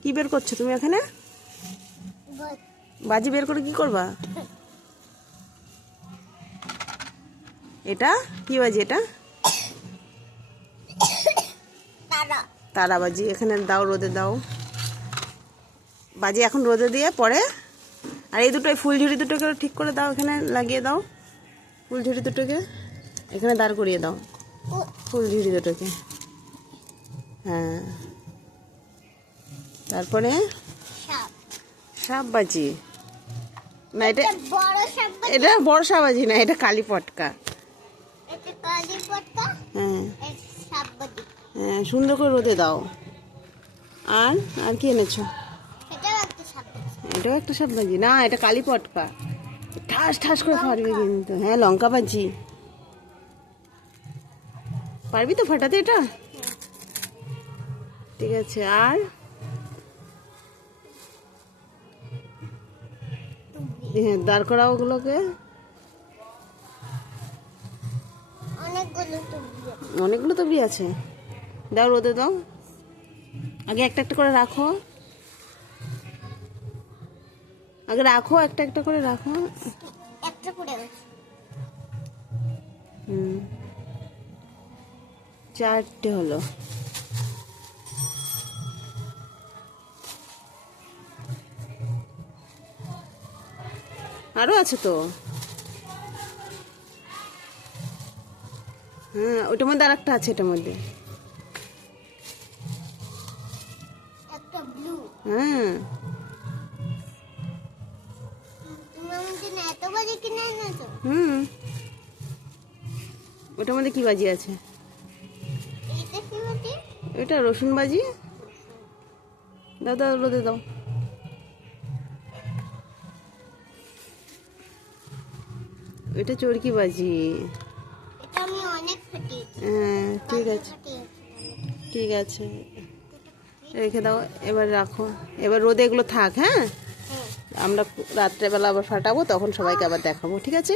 কি বের করছো তুমি এখানে? বাজি বের করে কি করবা? এটা কি বাজি? এটা তারা বাজি। এখানে দাও, রোদে দাও বাজি। এখন রোদে দিয়ে পরে আর এই দুটোই ফুলঝুরি দুটোকে ঠিক করে দাও, এখানে লাগিয়ে দাও। ফুলঝুরি দুটোকে এখানে দাঁড় করিয়ে দাও, ফুলঝুরি দুটোকে। হ্যাঁ, তারপরে সাপ বাজি না, এটা বড় সাপ বাজি না, এটা কালী পটকা। হ্যাঁ হ্যাঁ, সুন্দর করে রোদে দাও। আর আর কি এনেছো? এটাও একটা সাপ বাজি না, এটা কালী পটকা। ঠাস ঠাস করে ফাটবে কিন্তু। হ্যাঁ, লঙ্কা বাজি। পারবি তো ফাটাতে এটা? ঠিক আছে। আর হ্যাঁ, দাঁড় করাও ওগুলোকে। অনেকগুলো তবড়ি আছে। দাও, রোদে দাও। আগে একটা একটা করে রাখো, আগে রাখো, একটা একটা করে রাখো। চারটে হলো। আরো আছে তো। হ্যাঁ, ওটার মধ্যে আর একটা আছে, এটার মধ্যে। হ্যাঁ, হুম, ওটার মধ্যে কি বাজি আছে? এটা রসুন বাজি। দাও দাও, রোদে দাও। এটা চরকি বাজি। হ্যাঁ, ঠিক আছে, ঠিক আছে, রেখে দাও। এবার রাখো, এবার রোদে এগুলো থাক। হ্যাঁ, আমরা রাত্রেবেলা আবার ফাটাবো, তখন সবাইকে আবার দেখাবো। ঠিক আছে।